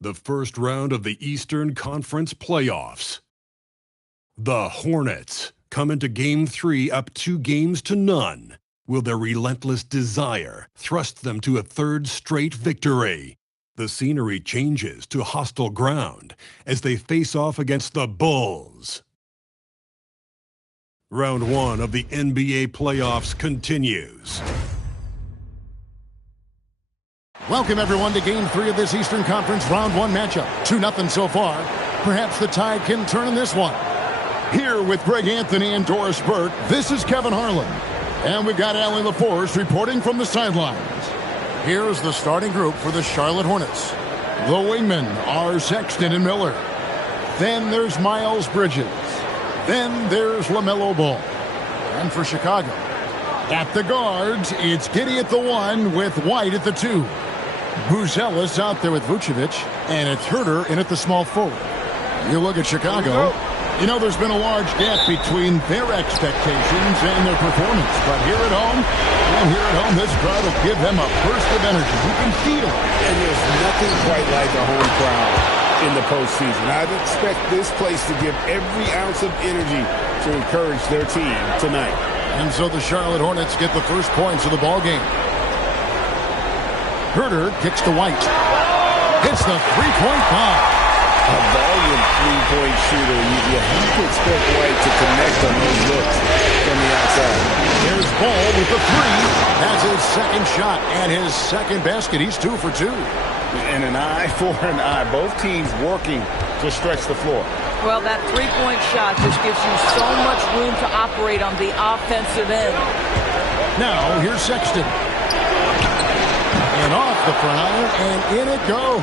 The first round of the Eastern Conference playoffs. The Hornets come into Game 3 up 2-0. Will their relentless desire thrust them to a third straight victory? The scenery changes to hostile ground as they face off against the Bulls. Round 1 of the NBA playoffs continues. Welcome, everyone, to Game 3 of this Eastern Conference Round 1 matchup. 2-0 so far. Perhaps the Tide can turn in this one. Here with Greg Anthony and Doris Burke, this is Kevin Harlan. And we've got Allie LaForce reporting from the sidelines. Here's the starting group for the Charlotte Hornets. The wingmen are Sexton and Miller. Then there's Miles Bridges. Then there's LaMelo Ball. And for Chicago, at the guards, it's Giddey at the 1 with White at the 2. Buzelis out there with Vucevic, and it's Herter in at the small forward. You look at Chicago, you know there's been a large gap between their expectations and their performance. But here at home, this crowd will give them a burst of energy. You can feel it. And there's nothing quite like a home crowd in the postseason. I'd expect this place to give every ounce of energy to encourage their team tonight. And so the Charlotte Hornets get the first points of the ball game. Herter kicks to White. Hits the three-point bomb. A volume three-point shooter. You have to expect White to connect on those looks from the outside. Here's Ball with the 3. That's his second shot and his second basket. He's 2 for 2. And an eye for an eye. Both teams working to stretch the floor. Well, that three-point shot just gives you so much room to operate on the offensive end. Now, here's Sexton. And off the front iron, and in it goes.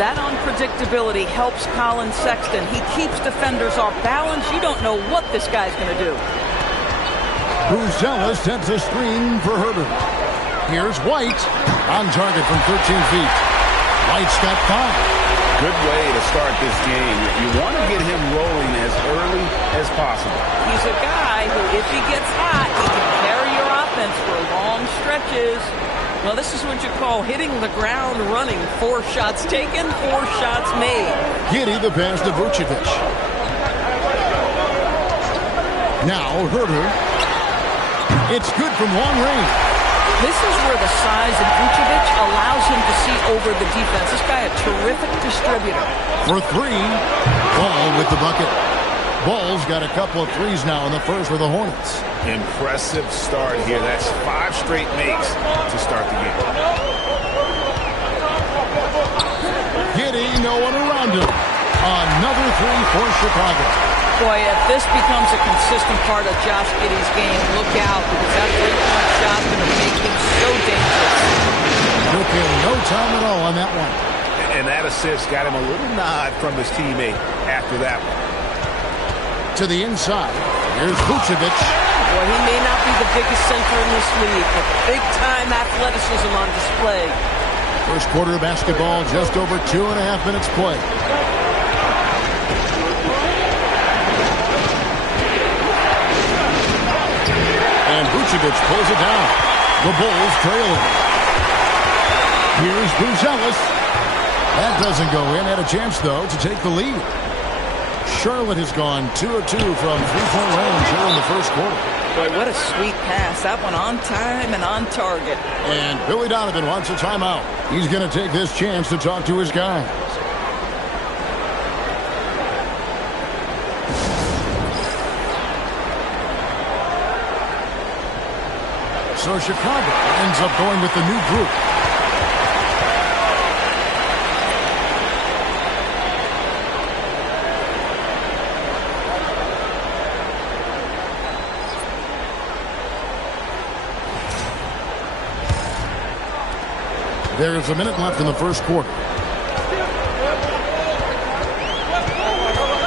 That unpredictability helps Colin Sexton. He keeps defenders off balance. You don't know what this guy's going to do. Buzelis sends a screen for Herbert. Here's White on target from 13 feet. White's got 5. Good way to start this game. You want to get him rolling as early as possible. He's a guy who, if he gets hot, he can carry your offense for long stretches. Well, this is what you call hitting the ground running. 4 shots taken, 4 shots made. Giddey the pass to Vucevic. Now Herter. It's good from long range. This is where the size of Vucevic allows him to see over the defense. This guy a terrific distributor. For 3, Ball with the bucket. Ball's got a couple of threes now in the first for the Hornets. Impressive start here. That's 5 straight makes to start the game. Giddey, no one around him. Another 3 for Chicago. Boy, if this becomes a consistent part of Josh Giddey's game, look out, because that three-point shot is going to make him so dangerous. Took him no time at all on that one. And that assist got him a little nod from his teammate after that one. To the inside, here's Vucevic. Boy, he may not be the biggest center in this league, but big-time athleticism on display. First quarter of basketball, just over 2.5 minutes play. And Vucevic pulls it down. The Bulls trailing. Here's Buzelis. That doesn't go in. Had a chance, though, to take the lead. Charlotte has gone 2 of 2 from three-point range here in the first quarter. Boy, what a sweet pass. That one on time and on target. And Billy Donovan wants a timeout. He's going to take this chance to talk to his guys. So Chicago ends up going with the new group. There's a minute left in the first quarter.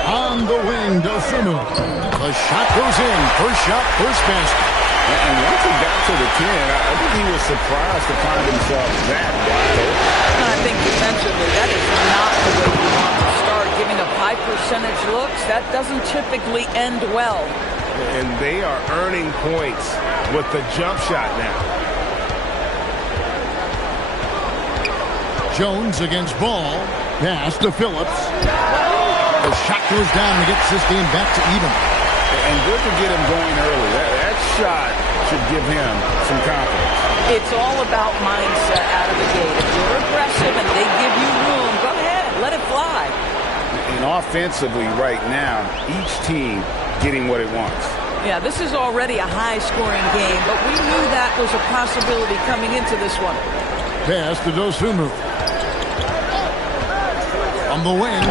On the wing, Dosunmu. The shot goes in. First shot, first basket. And once he got to the 10, I think he was surprised to find himself that wide open. I think defensively, that is not the way you want to start. Giving up high percentage looks, that doesn't typically end well. And they are earning points with the jump shot now. Jones against Ball. Pass to Phillips. The shot goes down and gets this game back to even. And good to get him going early. That shot should give him some confidence. It's all about mindset out of the gate. If you're aggressive and they give you room, go ahead, let it fly. And offensively right now, each team getting what it wants. Yeah, this is already a high-scoring game, but we knew that was a possibility coming into this one. Pass to Dosunmu. On the wing,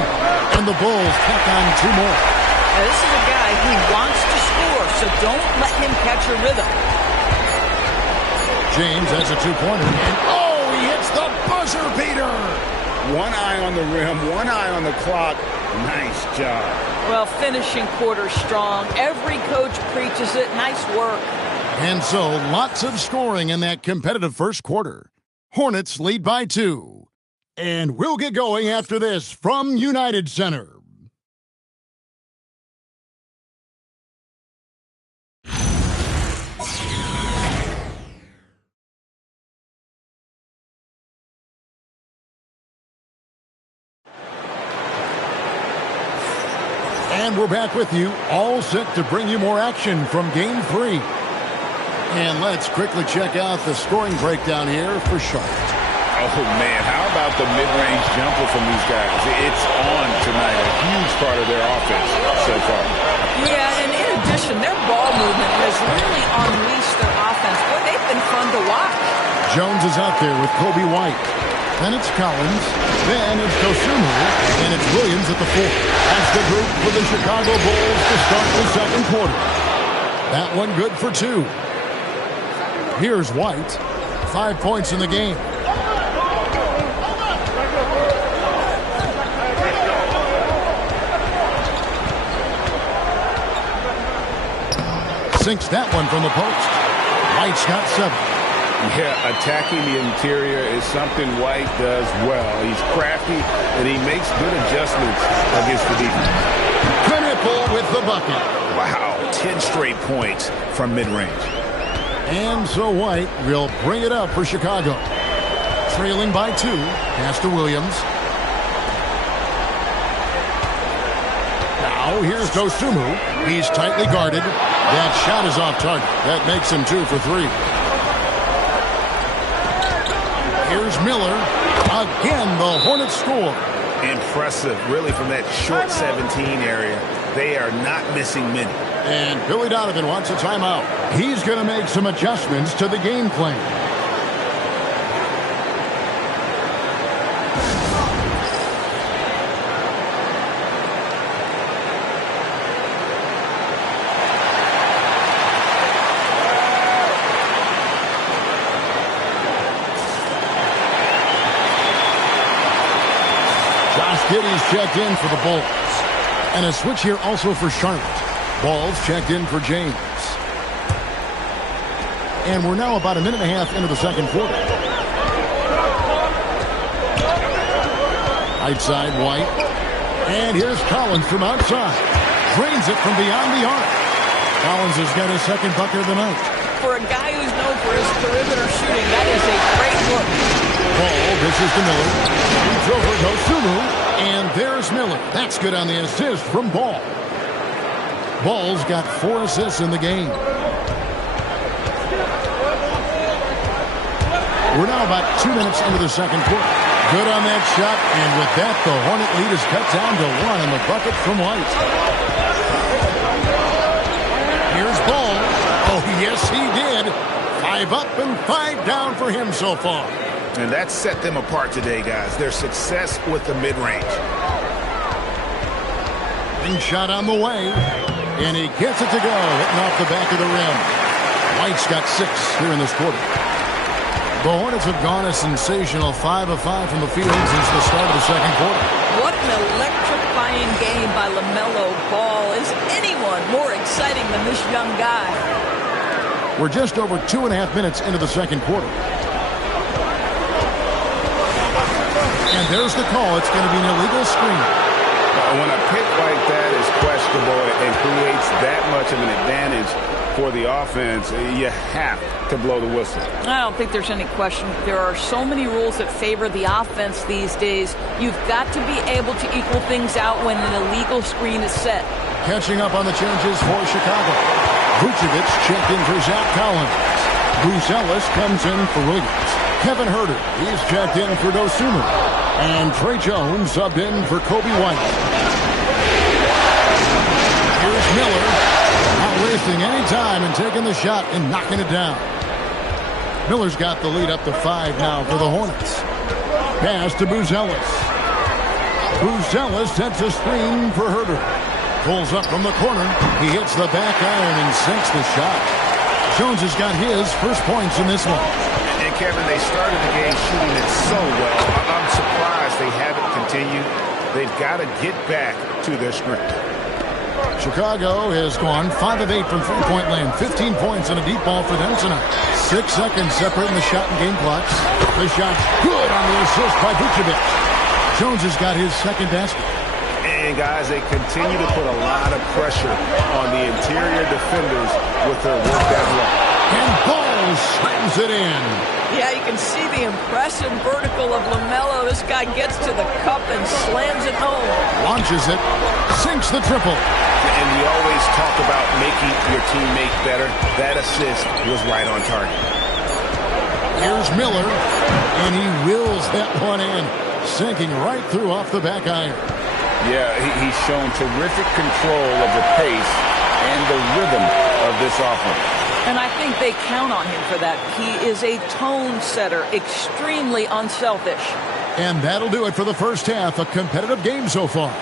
and the Bulls tack on 2 more. Now, this is a guy who wants to score, so don't let him catch a rhythm. James has a 2-pointer. And he hits the buzzer beater. One eye on the rim, one eye on the clock. Nice job. Well, finishing quarter strong. Every coach preaches it. Nice work. And so, lots of scoring in that competitive first quarter. Hornets lead by 2. And we'll get going after this from United Center. And we're back with you, all set to bring you more action from Game 3. And let's quickly check out the scoring breakdown here for Charlotte. Oh, man, how about the mid-range jumper from these guys? It's on tonight, a huge part of their offense so far. Yeah, and in addition, their ball movement has really unleashed their offense. Boy, they've been fun to watch. Jones is out there with Kobe White. Then it's Collins. Then it's Dosunmu. And it's Williams at the 4th. That's the group for the Chicago Bulls to start the second quarter. That one good for 2. Here's White. 5 points in the game. Sinks that one from the post. White's got 7. Yeah, attacking the interior is something White does well. He's crafty, and he makes good adjustments against the defense. Knipple with the bucket. Wow, 10 straight points from mid-range. And so White will bring it up for Chicago. Trailing by 2. Pass to Williams. Now here's Dosunmu. He's tightly guarded. That shot is off target. That makes him 2 for 3. Here's Miller. Again, the Hornets score. Impressive, really, from that short 17 area. They are not missing many. And Billy Donovan wants a timeout. He's going to make some adjustments to the game plan. Giddey's checked in for the Bulls. And a switch here also for Charlotte. Ball's checked in for James. And we're now about a minute and a half into the second quarter. Right side, White. And here's Collins from outside. Drains it from beyond the arc. Collins has got his second bucket of the night. For a guy who's known for his perimeter shooting, that is a great look. Ball, this is to Miller. Reach over Dosunmu. And there's Miller. That's good on the assist from Ball. Ball's got 4 assists in the game. We're now about 2 minutes into the second quarter. Good on that shot. And with that, the Hornet lead is cut down to 1 on the bucket from White. Here's Ball. Oh, yes, he did. 5 up and 5 down for him so far. And that set them apart today, guys. Their success with the mid-range. Big shot on the way. And he gets it to go, hitting off the back of the rim. White's got 6 here in this quarter. The Hornets have gone a sensational 5 of 5 from the field since the start of the second quarter. What an electrifying game by LaMelo Ball. Is anyone more exciting than this young guy? We're just over 2.5 minutes into the second quarter. And there's the call. It's going to be an illegal screen. When a pick like that is questionable and creates that much of an advantage for the offense, you have to blow the whistle. I don't think there's any question. There are so many rules that favor the offense these days. You've got to be able to equal things out when an illegal screen is set. Catching up on the changes for Chicago. Vucevic checked in for Zach Collins. Bruce Ellis comes in for Williams. Kevin Herter, he's checked in for Dosunmu. And Trey Jones subbed in for Kobe White. Here's Miller, not wasting any time and taking the shot and knocking it down. Miller's got the lead up to 5 now for the Hornets. Pass to Buzelis. Buzelis sets a screen for Herter. Pulls up from the corner. He hits the back iron and sinks the shot. Jones has got his first points in this one. And Kevin, they started the game shooting it so well. I'm surprised they haven't continued. They've got to get back to their script. Chicago has gone 5 of 8 from three-point land. 15 points and a deep ball for them tonight. 6 seconds separating the shot and game clocks. The shot's good on the assist by Vucevic. Jones has got his second basket. And, guys, they continue to put a lot of pressure on the interior defenders with their work that low. And Ball slams it in. Yeah, you can see the impressive vertical of LaMelo. This guy gets to the cup and slams it home. Launches it. Sinks the triple. And we always talk about making your teammate better. That assist was right on target. Here's Miller. And he wheels that one in. Sinking right through off the back iron. Yeah, he's shown terrific control of the pace and the rhythm of this offense. And I think they count on him for that. He is a tone setter, extremely unselfish. And that'll do it for the first half. A competitive game so far.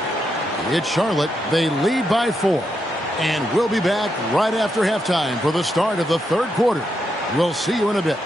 It's Charlotte. They lead by 4. And we'll be back right after halftime for the start of the third quarter. We'll see you in a bit.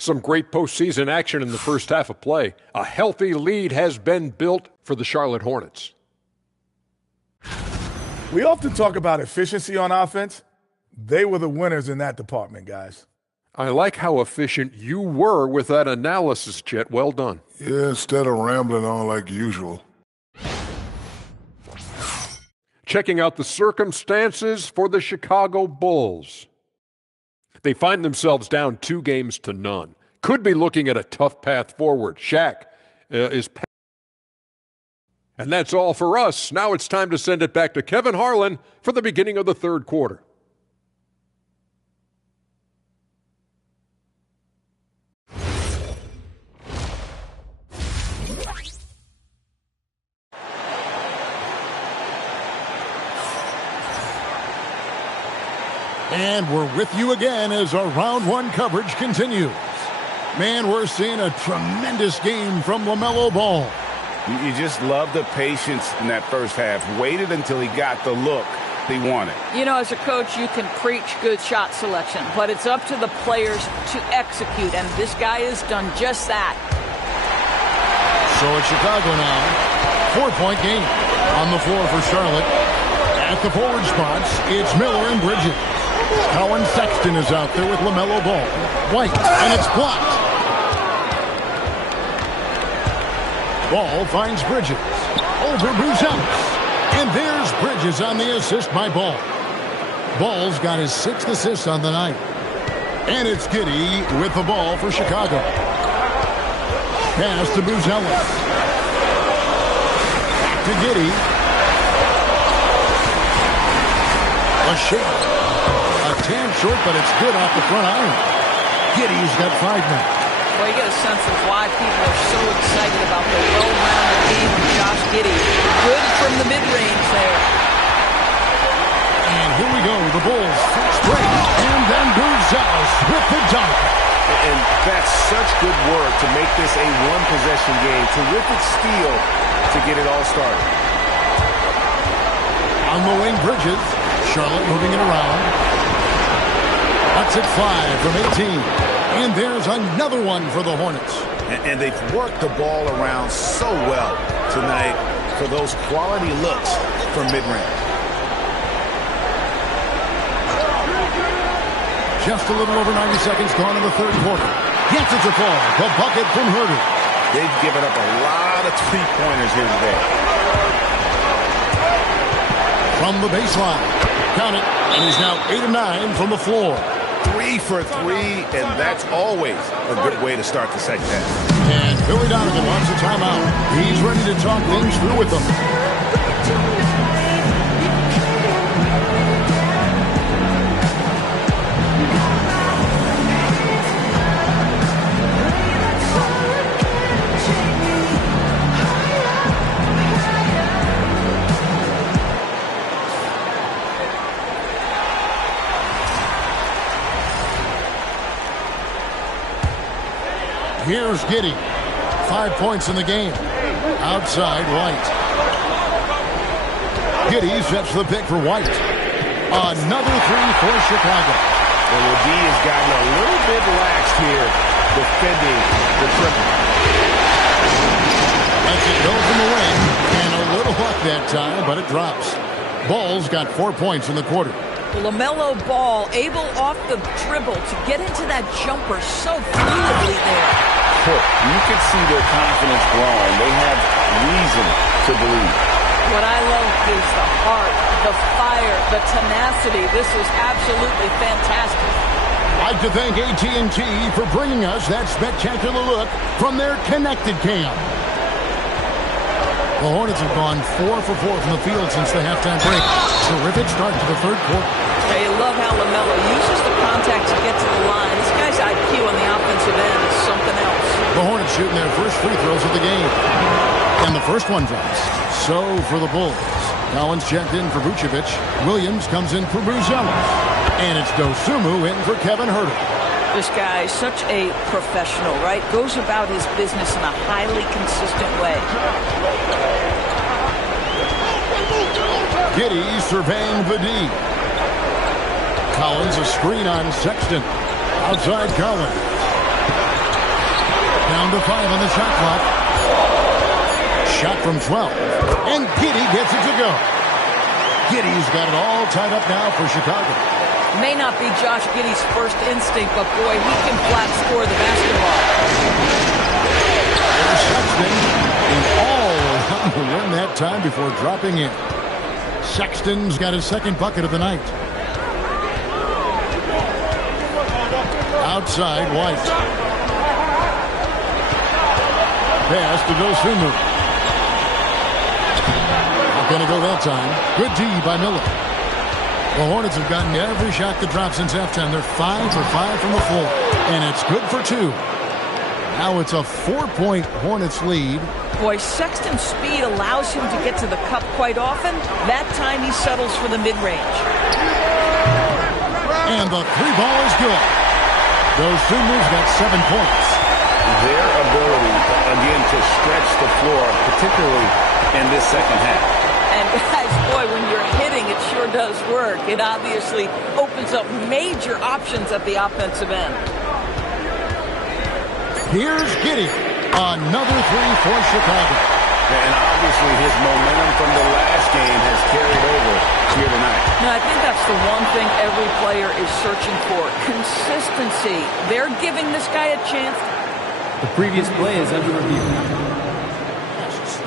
Some great postseason action in the first half of play. A healthy lead has been built for the Charlotte Hornets. We often talk about efficiency on offense. They were the winners in that department, guys. I like how efficient you were with that analysis, Chet. Well done. Yeah, instead of rambling on like usual. Checking out the circumstances for the Chicago Bulls. They find themselves down 2-0. Could be looking at a tough path forward. Shaq is... And that's all for us. Now it's time to send it back to Kevin Harlan for the beginning of the third quarter. And we're with you again as our round one coverage continues. Man, we're seeing a tremendous game from LaMelo Ball. You just love the patience in that first half. Waited until he got the look he wanted. You know, as a coach, you can preach good shot selection, but it's up to the players to execute, and this guy has done just that. So it's Chicago now. 4-point game on the floor for Charlotte. At the forward spots, it's Miller and Bridges. Colin Sexton is out there with LaMelo Ball. White, and it's blocked. Ball finds Bridges. Over Buzelis. And there's Bridges on the assist by Ball. Ball's got his 6th assist on the night. And it's Giddey with the ball for Chicago. Pass to Buzelis. Back to Giddey. A shake. A tan short, but it's good off the front iron. Giddey's got 5 now. Well, you get a sense of why people are so excited about the well-rounded game of Josh Giddey. Good from the mid-range there. And here we go, the Bulls fast break. And then Buzelis with the dunk. And that's such good work to make this a one-possession game. Terrific steal to get it all started. Bridges. Charlotte moving it around. Lets it fly from 18. And there's another one for the Hornets. And they've worked the ball around so well tonight for those quality looks from mid-range. Just a little over 90 seconds gone in the third quarter. Gets it to fall. The bucket from Herter. They've given up a lot of three-pointers here today. From the baseline. Count it. And he's now 8 of 9 from the floor. 3 for 3, and that's always a good way to start the second half. And Billy Donovan wants a timeout. He's ready to talk things through with them. Here's Giddey. 5 points in the game. Outside White. Giddey sets the pick for White. Another three for Chicago. Well, Ledee has gotten a little bit lax here defending the triple. Lets it go from the wing. And a little luck that time, but it drops. Ball's got 4 points in the quarter. LaMelo Ball able off the dribble to get into that jumper so fluidly there. You can see their confidence growing. They have reason to believe. What I love is the heart, the fire, the tenacity. This is absolutely fantastic. I'd like to thank AT&T for bringing us that spectacular look from their connected cam. The Hornets have gone 4 for 4 from the field since the halftime break. Terrific start to the third quarter. I love how LaMelo uses the contact to get to the line. This guy's IQ on the offensive end is something else. The Hornets shooting their first free throws of the game. And the first one drops. So for the Bulls. Collins checked in for Vucevic. Williams comes in for Bruzelis. And it's Dosunmu in for Kevin Herter. This guy is such a professional, right? Goes about his business in a highly consistent way. Giddey surveying the D. Collins a screen on Sexton. Outside Collins. Down to 5 on the shot clock. Shot from 12. And Giddey gets it to go. Giddey's got it all tied up now for Chicago. May not be Josh Giddey's first instinct, but boy, he can flat score the basketball. There's Sexton in all around the rim that time before dropping in. Sexton's got his second bucket of the night. Outside White. Pass to Dosunmu. Not going to go that time. Good D by Miller. The Hornets have gotten every shot that dropped since halftime. They're 5 for 5 from the floor. And it's good for 2. Now it's a 4-point Hornets lead. Boy, Sexton's speed allows him to get to the cup quite often. That time he settles for the mid-range. And the three ball is good. Dosunmu's got 7 points. Their ability, again, to stretch the floor, particularly in this second half. And guys, boy, when you're hitting, it sure does work. It obviously opens up major options at the offensive end. Here's Giddey. Another three for Chicago. And obviously his momentum from the last game has carried over here tonight. Now, I think that's the one thing every player is searching for. Consistency. They're giving this guy a chance. The previous play is under review.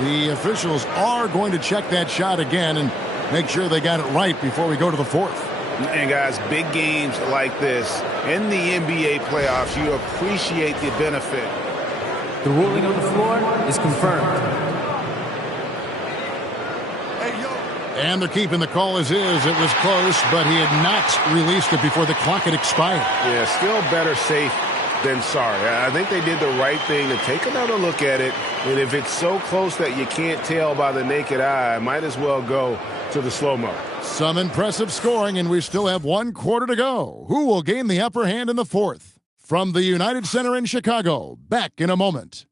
The officials are going to check that shot again and make sure they got it right before we go to the fourth. And guys, big games like this in the NBA playoffs, you appreciate the benefit. The ruling on the floor is confirmed. And they're keeping the call as is. It was close, but he had not released it before the clock had expired. Yeah, still better safe than sorry. I think they did the right thing to take another look at it. And if it's so close that you can't tell by the naked eye, might as well go to the slow-mo. Some impressive scoring, and we still have 1 quarter to go. Who will gain the upper hand in the fourth? From the United Center in Chicago, back in a moment.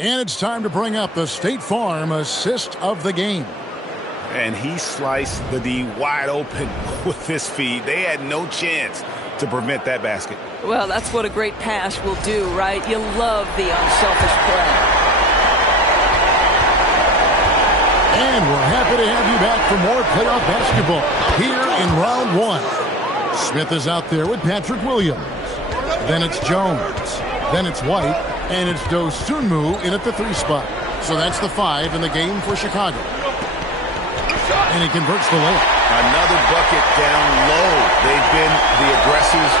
And it's time to bring up the State Farm assist of the game. And he sliced the D wide open with his feet. They had no chance to prevent that basket. Well, that's what a great pass will do, right? You love the unselfish play. And we're happy to have you back for more playoff basketball here in round one. Smith is out there with Patrick Williams. Then it's Jones. Then it's White. And it's Dosunmu in at the 3 spot. So that's the 5 in the game for Chicago. And he converts the layup. Another bucket down low. They've been the aggressors,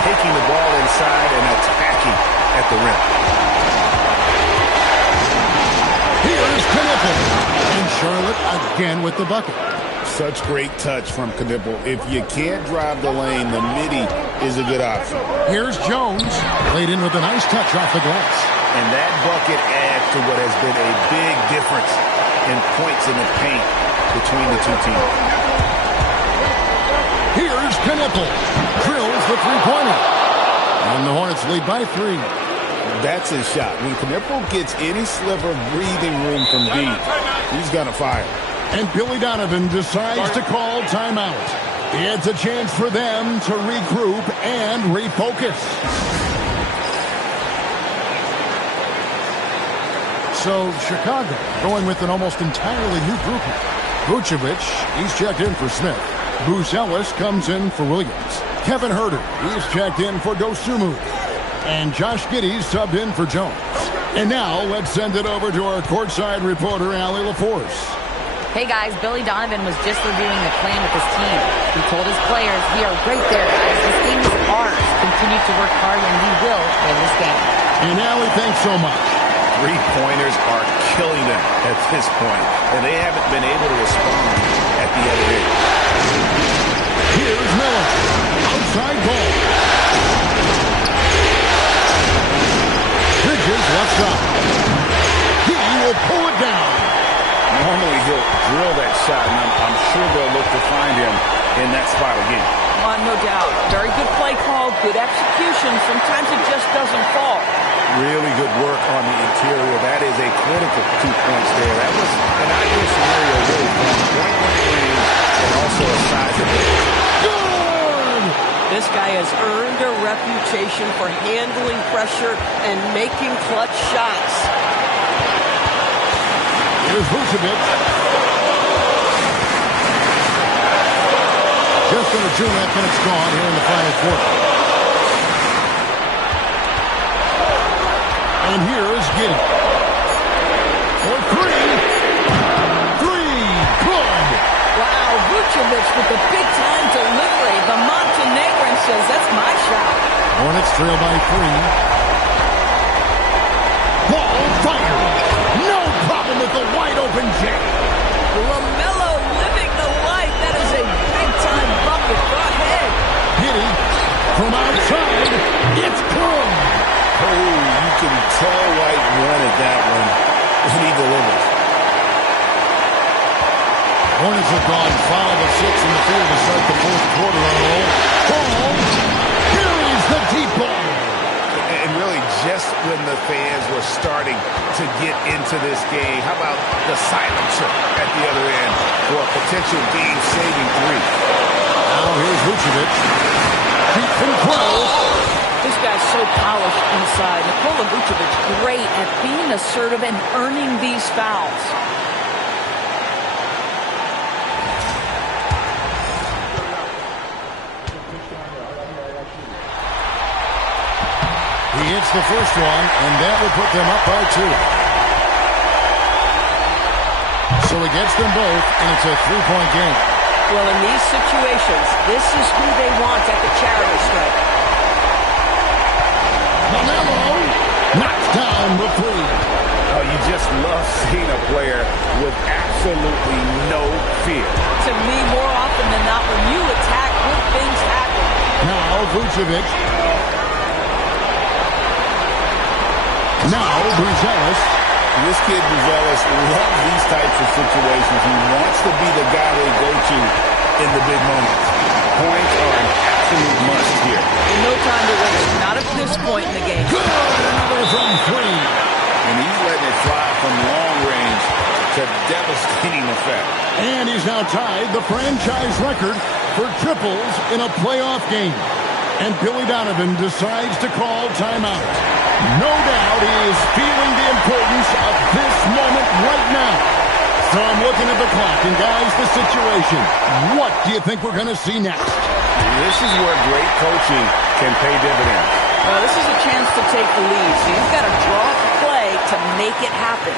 taking the ball inside and attacking at the rim. Here's Knipple. And Charlotte again with the bucket. Such great touch from Knipple. If you can't drive the lane, the midi is a good option. Here's Jones. Laid in with a nice touch off the glass. And that bucket adds to what has been a big difference in points in the paint between the two teams. Here's Knipple. Drills the three-pointer. And the Hornets lead by 3. That's his shot. When Knipple gets any sliver of breathing room from deep, he's going to fire. And Billy Donovan decides to call timeout. It's a chance for them to regroup and refocus. So Chicago going with an almost entirely new grouping. Vucevic, he's checked in for Smith. Bruce Ellis comes in for Williams. Kevin Huerter, he's checked in for Dosunmu. And Josh Giddey's subbed in for Jones. And now let's send it over to our courtside reporter, Allie LaForce. Hey guys, Billy Donovan was just reviewing the plan with his team. He told his players, we are right there, guys. This game is ours. Continue to work hard and we will win this game. And Allie, thanks so much. Three-pointers are killing them at this point, and they haven't been able to respond at the other end. Here's Miller. Outside ball. Bridges left side. He will pull it down. Normally he'll drill that shot, and I'm sure they'll look to find him in that spot again. No doubt. Very good play call, good execution. Sometimes it just doesn't fall. Really good work on the interior. That is a critical 2 points there. That was an ideal scenario, really, from point-blank range and also a size advantage. Good! This guy has earned a reputation for handling pressure and making clutch shots. Here's Vucevic. Just under 2.5 minutes gone here in the final quarter. And here is Giddey. For 3. 3. Good. Wow, Vucevic with the big-time delivery. The Montenegrin says, that's my shot. Hornets trail by 3. Ball fired. No problem with the wide-open jam. LaMelo living the life. That is a big-time bucket. Go ahead. Giddey from outside. It's good. Oh, you can tell White wanted that one, and he delivers. Hornets have gone 5 of 6 in the field to start the fourth quarter on a roll. Ball. Carries the deep ball. And really, just when the fans were starting to get into this game, how about the silencer at the other end for a potential game-saving 3? Now here's Vucevic. Deep control. This guy's so polished inside. Nikola Vucevic, great at being assertive and earning these fouls. He hits the first one, and that will put them up by 2. So he gets them both, and it's a 3-point game. Well, in these situations, this is who they want at the charity stripe. LaMelo knocks down the 3. Oh, you just love seeing a player with absolutely no fear. To me, more often than not, when you attack, good things happen. Now Vucevic. Now Bruzelis. This kid Bruzelis loves these types of situations. He wants to be the guy they go to in the big moments. Points are an absolute must here. And no time to waste. Not at this point in the game. Good. Another from 3. And he's letting from long range to devastating effect. And he's now tied the franchise record for triples in a playoff game. And Billy Donovan decides to call timeout. No doubt he is feeling the importance of this moment right now. So I'm looking at the clock, and guys, the situation. What do you think we're going to see next? This is where great coaching can pay dividends. Well, this is a chance to take the lead, so you've got to draw up a play to make it happen.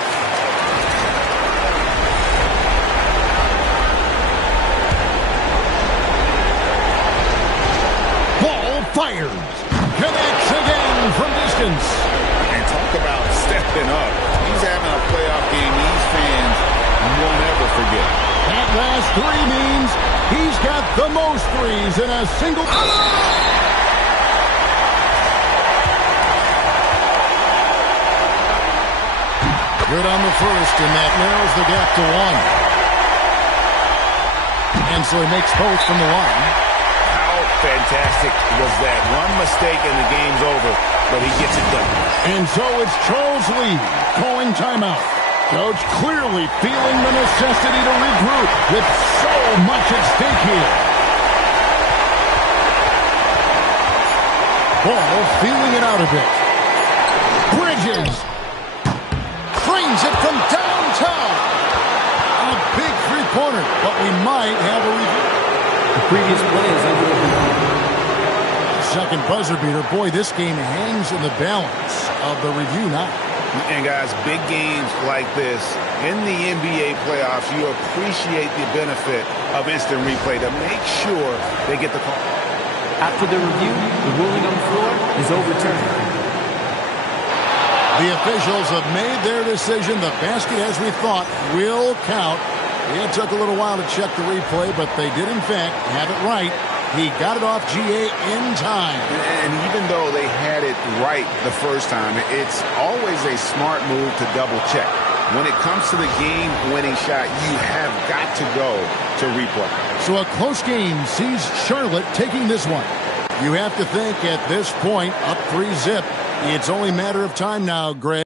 Ball fires. Connects again from distance. And talk about stepping up. He's having a playoff game these fans won't ever forget. That last three means he's got the most threes in a single... Good on the first, and that narrows the gap to one. And so he makes both from the line. How fantastic was that? One mistake and the game's over, but he gets it done. And so it's Charles Lee calling timeout. Coach clearly feeling the necessity to regroup with so much at stake here. Ball feeling it out a bit. Bridges brings it from downtown. A big three-pointer, but we might have a review. The previous play is under review. Second buzzer beater. Boy, this game hangs in the balance of the review now. And guys, big games like this in the NBA playoffs, you appreciate the benefit of instant replay to make sure they get the call. After the review, the ruling on the floor is overturned. The officials have made their decision. The basket, as we thought, will count. It took a little while to check the replay, but they did, in fact, have it right. He got it off GA in time. And even though they had it right the first time, it's always a smart move to double check. When it comes to the game-winning shot, you have got to go to replay. So a close game sees Charlotte taking this one. You have to think at this point, up 3-zip, it's only a matter of time now, Greg.